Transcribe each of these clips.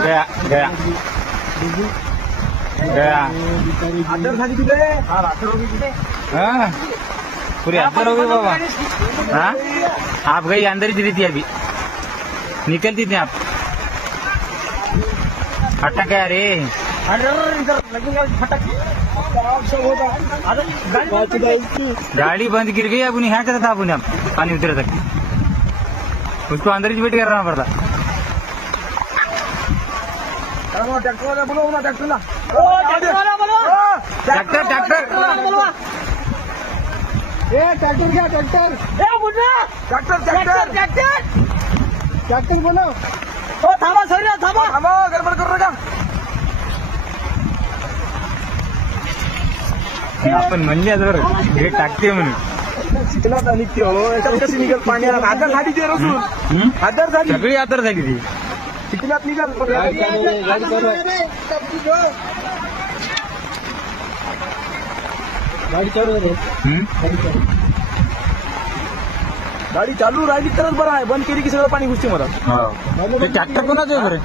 गया गया गया अंदर झाली तिथे हाँ पूरी अंदर हो गई बाबा। हाँ आप गई अंदर ही चली थी अभी निकलती थी आप फटक गया रे गाड़ी बंद गिर गई अब उन्हें यहाँ करता था अपने आप पानी उतरे तक उसको अंदर ही वेट करना पड़ता। ट्रॅक्टर बोलव ना ट्रॅक्टरला ट्रॅक्टर ट्रॅक्टर ट्रॅक्टर घ्या tractor tractor tractor tractor tractor बोलव हो थांबा सर थांबा थांबा गडबड करू नका आपण म्हणले जर हे टाकते म्हणून चिखलात निघते हो याच्यात कशी निघेल पाणी आधार झाली ते रसून आधार झाली सगळी आतर झाली ती चिखलात निघाल गाडी चालू गाडी चालू राहिली तरच बरं आहे बंद केली की सगळं पाणी घुसते मला ट्रॅक्टर कोणाचं आहे बरं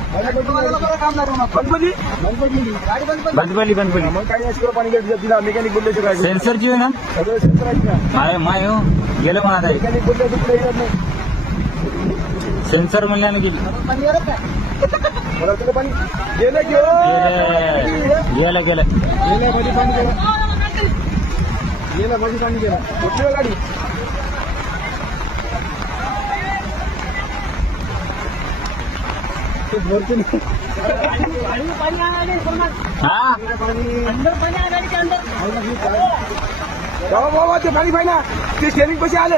बंदपल्ली बंदपल्ली मग काही नाही पाणी दिला मेकॅनिक बोलल्याचे काय सेन्सरची आहे ना सगळं सेन्सर आहे ना अरे माय हो गेलं पण आता मेकॅनिक बोलल्याचे पुढे येत नाही सेन्सर म्हणल्यानं गेली मला तुला पाणी गेलं घेऊ गेलं गेलं गेलं मध्ये पाणी गेलं गेलं मध्ये पाणी गेलं कुठली गाडी भरपूर हा बाबा ते पाणी पाहिजे ना ते स्टेरिंग पैसे आले